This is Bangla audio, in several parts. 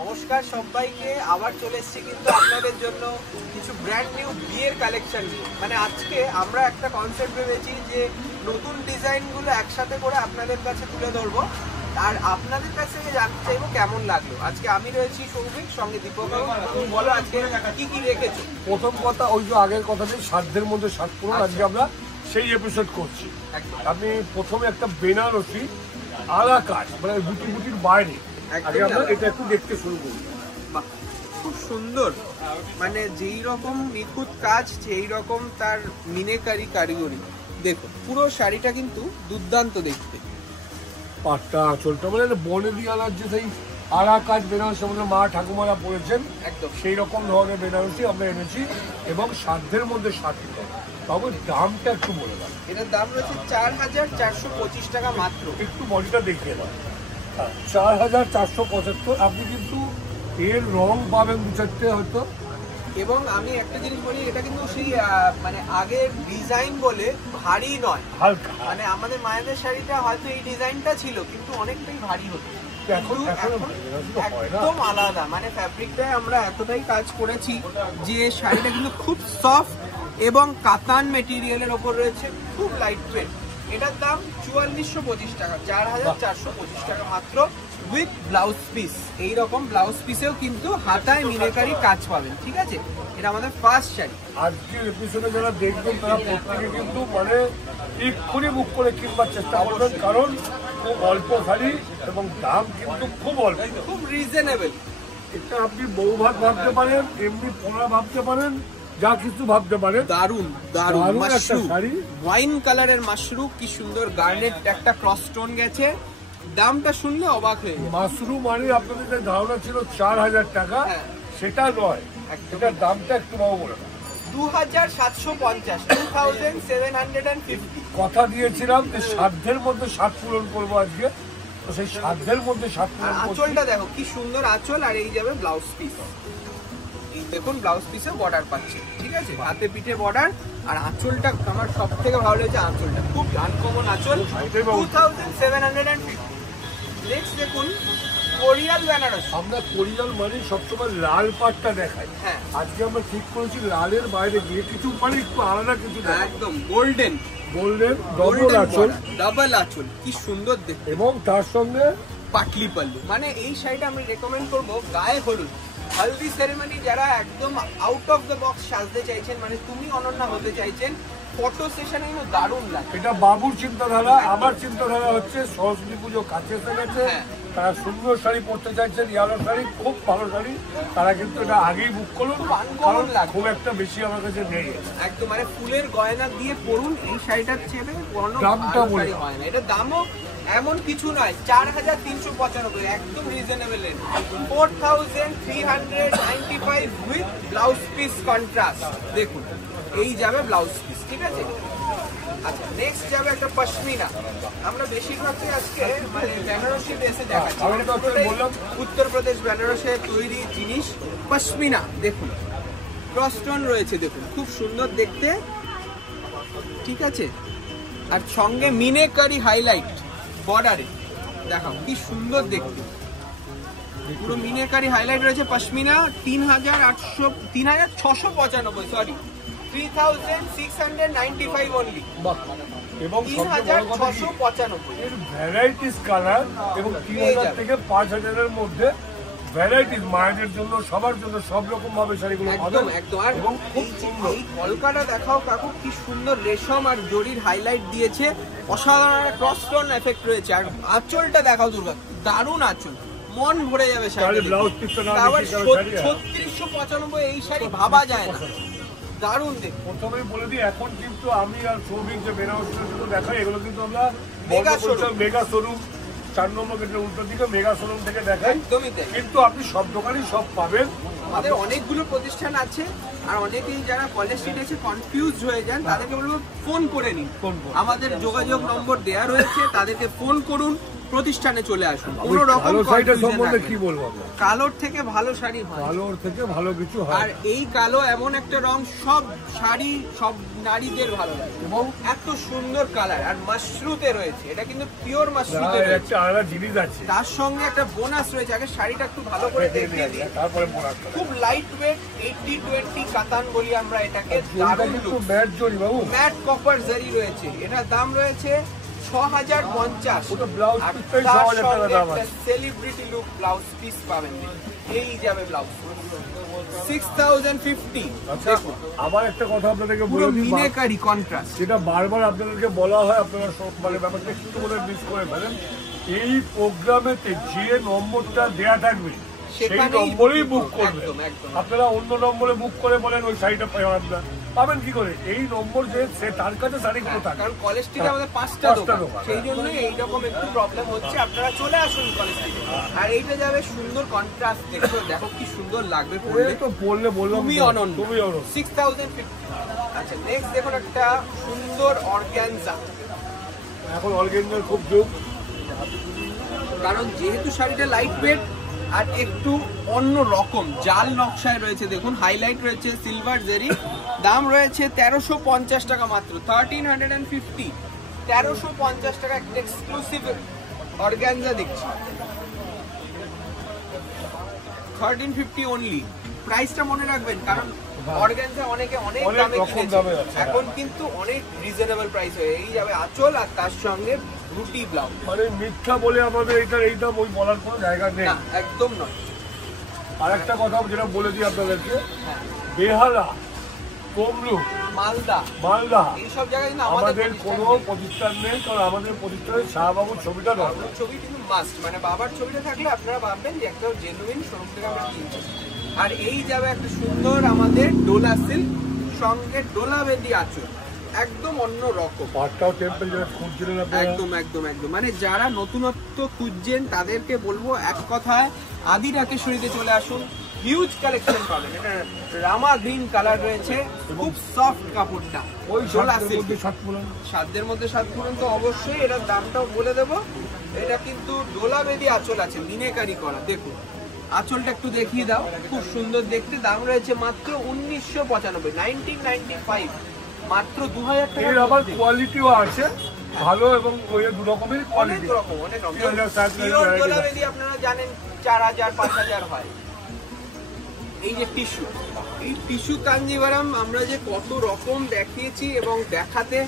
নমস্কার সবাইকে, আবার চলে এসেছি কিন্তু আপনাদের জন্য কিছু ব্র্যান্ড নিউ বিয়ের কালেকশন নিয়ে। মানে আজকে আমরা একটা কনসেপ্ট ভেবেছি যে নতুন ডিজাইনগুলো একসাথে করে আপনাদের কাছে তুলে ধরবো, আর আপনাদের কাছ থেকে জানতে চাইবো কেমন লাগলো। আজকে আমি রয়েছি সৌভিক, সঙ্গে দীপক। বলো আজকে কি কি রেখেছো? প্রথম কথা ওই যে আগের কথাটি সাধ্যের মধ্যে সাত পূরণ, আজকে আমরা সেই এপিসোড করছি। আমি প্রথমে একটা বেনারসি আলা কাজ, মানে বুটি বুটির বাইরে আগে আমরা এটা একটু দেখতে শুরু করি। খুব সুন্দর, মানে যেই রকম নিখুঁত কাজ সেই রকম তার মিনেকারি কারিগরি। দেখো পুরো শাড়িটা কিন্তু দুর্দান্ত দেখতে। পাটটা আঁচলটা মানে বনেদি আলার যে সেই আলা কাজ বেনারসি আমাদের মা ঠাকুমারা পড়েছেন, একদম সেই রকম ধরনের বেনারসি আমরা এনেছি এবং সাধ্যের মধ্যে 60 টাকা। তবে দামটা একটু বলে দাও। এটার দাম রয়েছে 4425 টাকা মাত্র। একটু বডিটা দেখিয়ে দাও। 4475। আপনি কিন্তু এর রং পাবেন দু চারটে হয়তো। এবং আমি একটা জিনিস বলি, এটা কিন্তু সেই মানে আগের ডিজাইন বলে ভারী নয়, হালকা। মানে আমাদের মায়েদের শাড়িটা হয়তো এই ডিজাইনটা ছিল কিন্তু অনেকটাই ভারী হতো, একদম আলাদা। মানে ফ্যাব্রিকটায় আমরা এতটাই কাজ করেছি যে শাড়িটা কিন্তু খুব সফট এবং কাতান মেটেরিয়ালের ওপর রয়েছে, খুব লাইট ওয়েট। এটার দাম 4425 টাকা, 4425 টাকা মাত্র, উইথ ব্লাউজ পিস। এইরকম ব্লাউজ পিসেও কিন্তু হাতায় মিনেকারি কাজ পাবেন, ঠিক আছে? এটা আমাদের ফার্স্ট শাড়ি। আজকের এপিসোডে যারা দেখবেন তারা প্রত্যেকে কিন্তু মানে এক্ষুনি বুক করে কিনবার চেষ্টা করবেন, কারণ খুব অল্প শাড়ি এবং দাম কিন্তু খুব অল্প, খুব রিজনেবল। এটা আপনি বউ ভাত ভাবতে পারেন, এমনি পোড়া ভাবতে পারেন, যা কিছু ভাবতে পারেন। দারুন দারুন মাশরু, শাড়ি ওয়াইন কালারের মাশরু, কি সুন্দর গার্নেট, একটা ক্রস স্টোন গেছে। দামটা শুনলে অবাক হয়ে যাবে। মাশরু মানে আপনাদের যে ধারণা ছিল 4000 টাকা, সেটা নয়, এটার দামটা একটু বাবু বলে না। 2750, 2750। কথা দিয়েছিলাম যে সাধ্যের মধ্যে 60 পূরণ করবো আজকে, তো সেই সাধ্যের মধ্যে 60 পূরণ। আঁচলটা দেখো কি সুন্দর আঁচল, আর এই যাবে ব্লাউজ পিস। এই দেখুন ব্লাউজ পিসে বর্ডার পাচ্ছে, ঠিক আছে? হাতে পিঠে বর্ডার, আর আঁচলটা আমার সব থেকে ভালো লেগেছে। আঁচলটা খুব আনকমন আঁচল, 2750। নেক্সট দেখুন কোরিয়াল বেনারসি। আমরা কোরিয়াল মানে সবসময় লাল পাটটা দেখাই, হ্যাঁ আজকে আমরা ঠিক করেছি লালের বাইরে গিয়ে কিছু মানে একটু আলাদা কিছু দেখাই। একদম গোল্ডেন, গোল্ডেন ডবল আঁচল, ডাবল আঁচল, কি সুন্দর দেখতে। এবং তার সঙ্গে পাটলি পাল্লু। মানে এই শাড়িটা আমি রেকমেন্ড করবো গায়ে হলুদ, হলদি সেরেমনি যারা একদম আউট অফ দ্য বক্স সাজতে চাইছেন, মানে তুমি অনন্যা হতে চাইছেন, ফটো সেশনে কিন্তু দারুণ লাগে। এটা বাবুর চিন্তাধারা। আমার চিন্তাধারা হচ্ছে সরস্বতী পুজো কাছে এসে গেছে, তারা সুন্দর শাড়ি পরতে চাইছেন, ইয়ালো শাড়ি, খুব ভালো শাড়ি, তারা কিন্তু এটা আগেই বুক করুন, কারণ খুব একটা বেশি আমার কাছে নেই। একদম মানে ফুলের গয়না দিয়ে পরুন এই শাড়িটার চেয়ে দামটা বলে হয় না। এটা দামও এমন কিছু নয়, 4395, একদম reasonable rate. 4395 with blouse piece contrast. দেখুন এই যাবে ব্লাউজ পিস, ঠিক আছে? আচ্ছা নেক্সট যাবে একটা পশমিনা। আমরা বেশিরভাগই আজকে মানে বেনারসি বেসে দেখাচ্ছি, উত্তরপ্রদেশ বেনারসে তৈরি জিনিস পশমিনা। দেখুন ক্রস স্টোন রয়েছে, দেখুন খুব সুন্দর দেখতে, ঠিক আছে? আর সঙ্গে মিনেকারি হাইলাইট বর্ডারে, দেখাও কি সুন্দর দেখতে, পুরো মিনেকারি হাইলাইট রয়েছে। পশমিনা 3695, সরি 3695 অনলি, এবং 3695 এর ভ্যারাইটিস কালার, এবং 3000 থেকে 5000 এর মধ্যে ভ্যারাইটিস, মায়েদের জন্য সবার জন্য সব রকম ভাবে শাড়িগুলো একদম একদম। আর এবং খুব সুন্দর। এই কলকাটা দেখাও কাকু, কি সুন্দর রেশম আর জরির হাইলাইট দিয়েছে, অসাধারণ ক্রস স্টোন এফেক্ট রয়েছে। আর আঁচলটা দেখাও দুর্গা, দারুণ আঁচল, মন ভরে যাবে শাড়ি। ব্লাউজ পিসটা না আবার 3695 এই শাড়ি ভাবা যায় না, দারুণ দেখ। প্রথমেই বলে দিই, এখন কিন্তু আমি আর সৌভিক যে বেনারসি শুধু দেখাই, এগুলো কিন্তু আমরা মেগা শোরুম 4 নম্বর গেটের উল্টো দিকে মেগা শোরুম থেকে দেখাই, কিন্তু আপনি সব দোকানেই সব পাবেন। আমাদের অনেকগুলো প্রতিষ্ঠান আছে, আর অনেকেই যারা কলেজ স্ট্রিট এসে কনফিউজ হয়ে যান তাদেরকে বলবো ফোন করে নিন, আমাদের যোগাযোগ নম্বর দেওয়া রয়েছে, তাদেরকে ফোন করুন, প্রতিষ্ঠানে চলে আসুন, কোনো রকম কালো শাড়িটা confusion সম্বন্ধে রাখবেন কি না। বলবো আমরা? কালোর থেকে ভালো শাড়ি হয়, কালোর থেকে ভালো কিছু হয় আর এই কালো এমন একটা রং সব শাড়ি সব নারীদের ভালো লাগে, এবং এত সুন্দর কালার, আর মাশরুতে রয়েছে, এটা কিন্তু পিওর মাশরুতে তার রয়েছে। একটা আলাদা জিনিস আছে, তার সঙ্গে একটা বোনাস রয়েছে, আগে শাড়িটা একটু ভালো করে দেখিয়ে দিই। তারপরে মনে রাখতে হবে। খুব লাইট ওয়েট 80-20 কাতান বলি আমরা এটাকে, জরিটা দারুণ কিন্তু লুক। ম্যাট জরি বাবু, ম্যাট কপার জারি রয়েছে, এটার দাম রয়েছে 6050। ওটা ব্লাউজ আর পিসটাই তার 6000 টাকা সঙ্গে দাম একটা আছে। সেলিব্রিটি লুক ব্লাউজ পিস পাবেন, এই যাবে ব্লাউজ 6050। আচ্ছা, আবার একটা কথা আপনাদেরকে পুরো বলে দিই, মিনেকারি কন্ট্রাস্ট। যেটা বারবার আপনাদেরকে বলা হয়, আপনারা সব মানে ব্যাপারটা একটু করে মিস করে ফেলেন। এই প্রোগ্রামেতে যে নম্বরটা দেয়া থাকবে সেই সেখানেই নম্বরেই বুক একদম, করবে। একদম। আপনারা অন্য নম্বরে বুক করে বলেন ওই শাড়িটা পাবেন না, পাবেন কি করে? এই নম্বর যে সে তার কাছে শাড়িগুলো থাকে। কারণ কলেজ স্ট্রিটে আমাদের 5টা দোকান, সেই জন্যই এইরকম একটু প্রবলেম হচ্ছে। আপনারা চলে আসুন কলেজ স্ট্রিটে। আর এইটা যাবে সুন্দর কন্ট্রাস্ট, দেখো দেখো কি সুন্দর লাগবে পরলে, এই তো বললে বললাম তুমি তো, অনন্য। তুমি অনন্য। 6050। আচ্ছা, নেক্সট দেখুন একটা সুন্দর অর্গানজা, এখন অর্গেঞ্জার খুব যুগ। কারণ যেহেতু শাড়িটা লাইট ওয়েট আর একটু অন্য রকম জাল নকশায় রয়েছে, দেখুন হাইলাইট রয়েছে সিলভার জেরি, দাম রয়েছে 1350 টাকা মাত্র, 1350। 1350 টাকা একটা এক্সক্লুসিভ অর্গানজা দেখছি, 1350 অনলি। প্রাইসটা মনে রাখবেন, কারণ অর্গানজা অনেকে অনেক অনেক দামে রকম কিনেছে, দামে আছে। এখন কিন্তু অনেক রিজনেবল প্রাইস হয়ে এই যাবে আঁচল, আর তার সঙ্গে রুটি ব্লাউজ। মানে মিথ্যা বলে আমাদের এইটা ওই বলার কোনো জায়গা নেই। না, একদম নয়। আর একটা কথা যেটা বলে দিই আপনাদেরকে, হ্যাঁ, বেহালা, তমলুক, মালদা মালদা এইসব জায়গায় কিন্তু আমাদের প্রতিষ্ঠান কোনো নেই। প্রতিষ্ঠান নেই, কারণ আমাদের প্রতিষ্ঠানের শাহবাবুর ছবিটা দরকার। বাবার ছবি কিন্তু মাস্ট, মানে বাবার ছবিটা থাকলে আপনারা ভাববেন যে একটা জেনুইন শোরুম থেকে আমরা কিনছি। আর এই যাবে একটা সুন্দর আমাদের ডোলা সিল্ক, সঙ্গে ডোলা বেদি আঁচল, একদম অন্য রকম। পাটটাও টেম্পল যেটা খুঁজছিলেন আপনারা, একদম একদম একদম, মানে যারা নতুনত্ব খুঁজছেন তাদেরকে বলবো এক কথায় আদি রাকেশ্বরীতে চলে আসুন, হিউজ কালেকশন পাবেন। এটা রামা গ্রিন কালার রয়েছে, খুব সফট কাপড়টা, ওই ডোলা শার্টের সিল্ক। মধ্যে শার্ট পরুন। সাধ্যের মধ্যে সাত পূরণ তো অবশ্যই, এটার দামটাও বলে দেবো। এটা কিন্তু ডোলা বেদি আঁচল আছে, মিনেকারি করা, দেখুন আঁচলটা একটু দেখিয়ে দাও, খুব সুন্দর দেখতে। দাম রয়েছে মাত্র 1995, 1995, মাত্র 2000 টাকা। এর আবার কোয়ালিটিও আছে ভালো, এবং ওই দু রকমের অনেক কোয়ালিটি। রকম, অনেক রকম। 3000, 7000 পিওর variety ডোলা আছে। বেদি আপনারা জানেন 4000, 5000 হয়। এই যে টিস্যু, এই টিস্যু কাঞ্জিভারাম আমরা যে কত রকম দেখিয়েছি এবং দেখাতে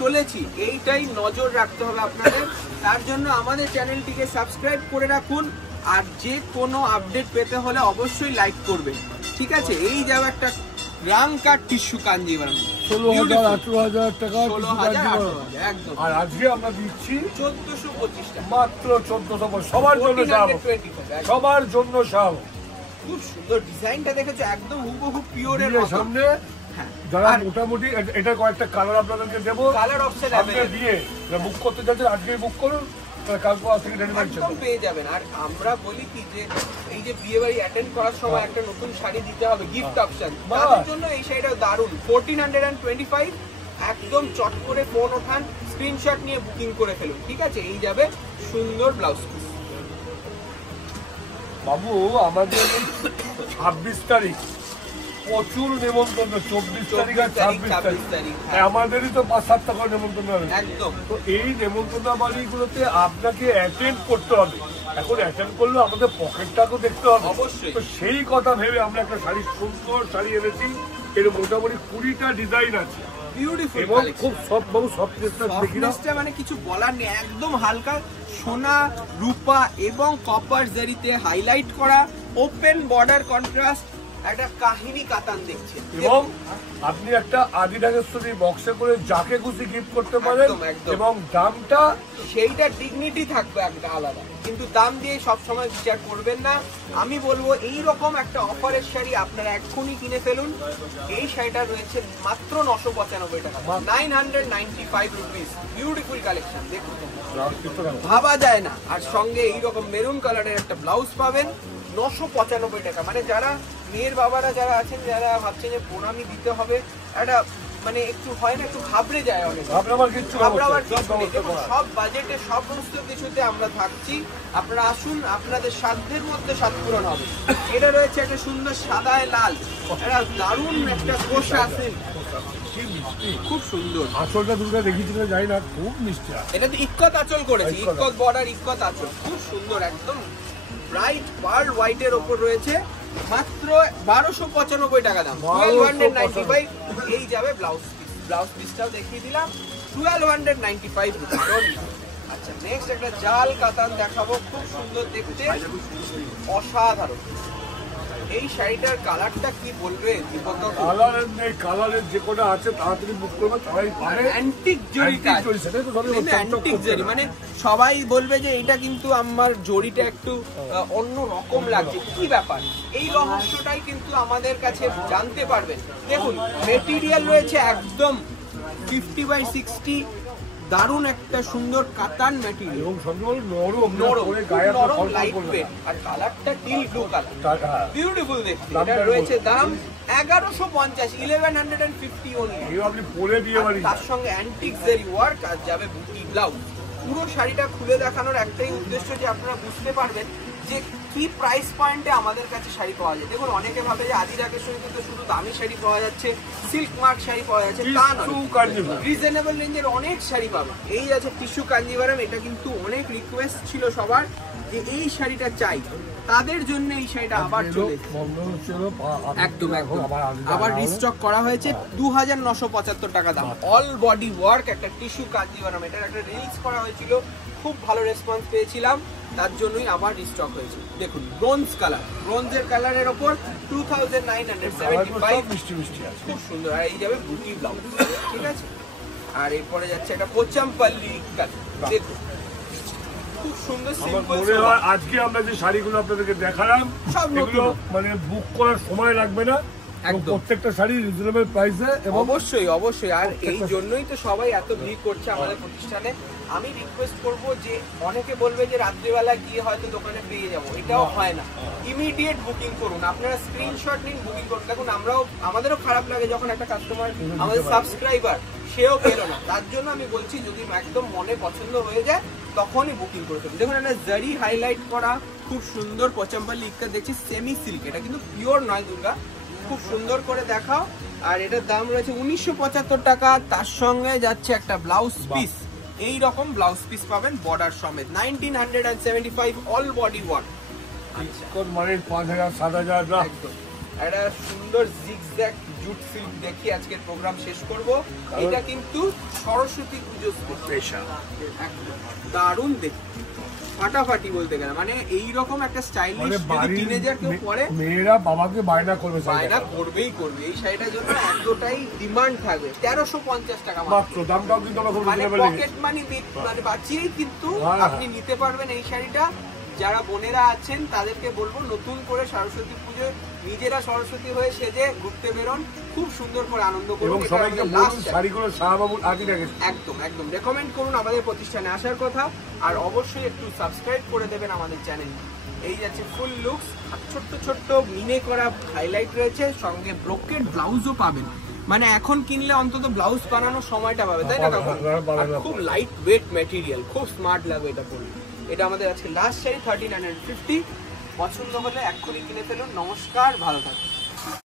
চলেছি, এইটাই নজর রাখতে হবে আপনাদের। তার জন্য আমাদের চ্যানেলটিকে সাবস্ক্রাইব করে রাখুন, আর যে কোনো আপডেট পেতে হলে অবশ্যই লাইক করবেন, ঠিক আছে? এই যাবে একটা গ্রাম কাট টিস্যু কাঞ্জিভারাম, 16,000, 18,000 টাকা 16,000, 18,000, একদম। আর আজকে আমরা দিচ্ছি 1425 টাকা, মাত্র 1400। সবার জন্য শাহবাবু, 1425, সবার জন্য শাহবাবু। খুব সুন্দর ডিজাইনটা দেখেছো, একদম হুবহু পিওরের দিয়ে মতো। সামনে হ্যাঁ, যারা আর মোটামুটি এটা কয়েকটা কালার আপনাদেরকে দেবো, কালার অপশন সামনে দিয়ে বুক করতে চাচ্ছেন আজকেই বুক করুন, তাহলে কালকে থেকে ডেলিভারি একদম চলবে। পেয়ে যাবেন। আর আমরা বলি কি যে এই যে বিয়ে বাড়ি অ্যাটেন্ড করার সময় একটা নতুন শাড়ি দিতে হবে, গিফট অপশন, তাদের জন্য এই শাড়িটা দারুণ। 1425, একদম চট করে ফোন ওঠান, স্ক্রিনশট নিয়ে বুকিং করে ফেলুন, ঠিক আছে? এই যাবে সুন্দর ব্লাউজ পিস। বাবু আমাদের 26 তারিখ প্রচুর নেমন্তন্ন, 24 তারিখ আর 26 তারিখ, হ্যাঁ, আমাদেরই তো 5-7টা করে নেমন্তন্ন হবে। একদম। তো এই নেমন্তন্ন বাড়িগুলোতে আপনাকে অ্যাটেন্ড করতে হবে। এখন অ্যাটেন্ড করলে আমাদের পকেটটাকেও দেখতে হবে অবশ্যই। তো সেই কথা ভেবে আমরা একটা শাড়ি, সুন্দর শাড়ি এনেছি। এর মোটামুটি 20টা ডিজাইন আছে বিউটিফুল এবং খুব সফট, বাবু সফটনেসটা দেখি না। সফটনেসটা মানে কিছু বলার নেই, একদম হালকা সোনা, রূপা এবং কপার জারিতে হাইলাইট করা, ওপেন বর্ডার কন্ট্রাস্ট, একটা কাহিনী কাতান দেখছে। এবং আপনি একটা আদি রাকেশ্বরী বক্সে করে যাকে খুশি গিফট করতে পারেন, একদম, একদম। এবং দামটা সেইটা ডিগনিটি থাকবে একটা আলাদা, কিন্তু দাম দিয়ে সব সময় বিচার করবেন না। আমি বলবো এই রকম একটা অফারের শাড়ি আপনারা এক্ষুনি কিনে ফেলুন। এই শাড়িটা রয়েছে মাত্র 995 টাকা, 995 রুপিস। বিউটিফুল কালেকশন, দেখুন ভাবা যায় না। আর সঙ্গে এইরকম মেরুন কালারের একটা ব্লাউজ পাবেন 995 টাকা। মানে যারা মেয়ের বাবারা যারা আছেন, যারা ভাবছেন যে প্রণামী দিতে হবে, একটা মানে একটু হয় না, একটু ঘাবড়ে যায় অনেক, ঘাবড়াবার কিছু নেই। দেখুন সব বাজেটে সমস্ত কিছুতে আমরা থাকছি, আপনারা আসুন, আপনাদের সাধ্যের মধ্যে স্বাদ পূরণ হবে। এটা রয়েছে একটা সুন্দর সাদায় লাল, একটা দারুণ একটা কোষা আছে, খুব সুন্দর। আঁচলটা দুর্গা দেখিয়েছিল যাই না, খুব মিষ্টি। এটা তো ইক্কত আঁচল করেছে, ইক্কত বর্ডার, ইক্কত আঁচল, খুব সুন্দর, একদম ব্রাইট পার্ল হোয়াইটের ওপর রয়েছে। মাত্র 1295 টাকা দাম, 1295। এই যাবে ব্লাউজ পিস, ব্লাউজ পিসটাও দেখিয়ে দিলাম, 1295 রুপি। আচ্ছা নেক্সট একটা জাল কাতান দেখাবো, খুব সুন্দর দেখতে, অসাধারণ। এই শাড়িটার কালারটা কি বলবে দীপক? কালারের নেই, কালারের যে কোটা আছে তাড়াতাড়ি বুক করবে, তারাই পারে। অ্যান্টিক জরি কাজ, অ্যান্টিক জরি, মানে সবাই বলবে যে এটা কিন্তু আমার জরিটা একটু অন্য রকম লাগছে, কি ব্যাপার? এই রহস্যটাই কিন্তু আমাদের কাছে জানতে পারবেন। দেখুন মেটেরিয়াল রয়েছে একদম 50/60, দারুণ একটা সুন্দর কাতান ম্যাটেরিয়াল, এবং সবচেয়ে নরম, নরম লাইট ওয়েট, আর কালারটা টিল ব্লু কালার, বিউটিফুল দেখতে। এটা রয়েছে দাম 1150, 1150 only। আপনি পরে দিয়ে পারি। তার সঙ্গে অ্যান্টিক জারি ওয়ার্ক আর যাবে বুটি ব্লাউজ। পুরো শাড়িটা খুলে দেখানোর একটাই উদ্দেশ্য যে আপনারা বুঝতে পারবেন যে কি প্রাইস পয়েন্টে আমাদের কাছে শাড়ি পাওয়া যায়। দেখুন অনেকে ভাবে যে আদিরাকের সঙ্গে কিন্তু শুধু দামি শাড়ি পাওয়া যাচ্ছে, সিল্ক মার্ক শাড়ি পাওয়া যাচ্ছে, তা নয়, রিজনেবল রেঞ্জের অনেক শাড়ি পাবে। এই আছে টিস্যু কাঞ্জিভারাম, এটা কিন্তু অনেক রিকোয়েস্ট ছিল সবার যে এই শাড়িটা চাই, তাদের জন্য এই শাড়িটা আবার চলে একদম আবার রিস্টক করা হয়েছে। 2975 টাকা দাম, অল বডি ওয়ার্ক, একটা টিস্যু কাঞ্জিভারাম। এটার একটা রিলস করা হয়েছিল, খুব ভালো রেসপন্স পেয়েছিলাম, তার জন্যই আবার রিস্টক হয়েছে। দেখুন ব্রোঞ্জ কালার, ব্রোঞ্জের কালারের ওপর 2975, খুব সুন্দর। আর এই যাবে বুটি ব্লাউজ, ঠিক আছে। আর এরপরে যাচ্ছে একটা পোচামপল্লি কালার, দেখুন খুব সুন্দর সিম্পল। আজকে আমরা যে শাড়িগুলো আপনাদেরকে দেখালাম এগুলো মানে বুক করার সময় লাগবে না, প্রত্যেকটা শাড়ি রিজনেবল প্রাইসে। অবশ্যই অবশ্যই, আর এই জন্যই তো সবাই এত ভিড় করছে আমাদের প্রতিষ্ঠানে। আমি রিকোয়েস্ট করব যে অনেকে বলবে যে রাত্রিবেলা গিয়ে হয়তো দোকানে পেয়ে যাবো, এটাও হয় না। ইমিডিয়েট বুকিং করুন, আপনারা স্ক্রিনশট নিন, বুকিং করুন। দেখুন আমাদেরও খারাপ লাগে যখন একটা কাস্টমার আমাদের সাবস্ক্রাইবার সেও পেলো না, তার জন্য আমি বলছি যদি একদম মনে পছন্দ হয়ে যায় তখনই বুকিং করে দেবেন। দেখুন একটা জারি হাইলাইট করা খুব সুন্দর পোচামপল্লি ইক্কা দেখছি, সেমি সিল্ক, এটা কিন্তু পিওর নয় দুর্গা, খুব সুন্দর করে দেখাও। আর এটার দাম রয়েছে 1975 টাকা, তার সঙ্গে যাচ্ছে একটা ব্লাউজ পিস, এই রকম ব্লাউজ পিস পাবেন বর্ডার সমেত, 1975, অল বডি ওয়ার্ক। মানে 5000-7000 না, একদম একটা সুন্দর জিগজ্যাগ জুট সিল্ক দেখি আজকের প্রোগ্রাম শেষ করব। এটা কিন্তু সরস্বতী পুজো স্পেশাল, একদম দারুণ দেখতে, ফাটাফাটি বলতে গেলে, মানে এইরকম একটা স্টাইলিশ যদি টিনেজার কেউ পরে, মেয়েরা বাবাকে বায়না করবে, বায়না করবেই করবে। এই শাড়িটার জন্য এতটাই ডিমান্ড থাকবে। 1350 টাকা মাত্র, দামটাও কিন্তু মানে পকেট মানি মানে বাঁচিয়েই কিন্তু আপনি নিতে পারবেন এই শাড়িটা। যারা বোনেরা আছেন তাদেরকে বলবো নতুন করে সরস্বতী পুজো নিজেরা সরস্বতী হয়ে সেজে ঘুরতে বেরোন, খুব সুন্দর করে আনন্দ করুন। একদম একদম রেকমেন্ড করুন আমাদের প্রতিষ্ঠানে আসার কথা, আর অবশ্যই একটু সাবস্ক্রাইব করে দেবেন আমাদের চ্যানেল। এই যাচ্ছে ফুল লুকস, ছোট্ট ছোট্ট মিনে করা হাইলাইট রয়েছে, সঙ্গে ব্রোকেড ব্লাউজও পাবেন। মানে এখন কিনলে অন্তত ব্লাউজ বানানোর সময়টা পাবে, তাই না? খুব লাইট ওয়েট ম্যাটেরিয়াল, খুব স্মার্ট লাগবে এটা পরে। এটা আমাদের আজকে লাস্ট শাড়ি, 1350। পছন্দ হলে এক্ষুনি কিনে ফেলুন। নমস্কার, ভালো থাকুন।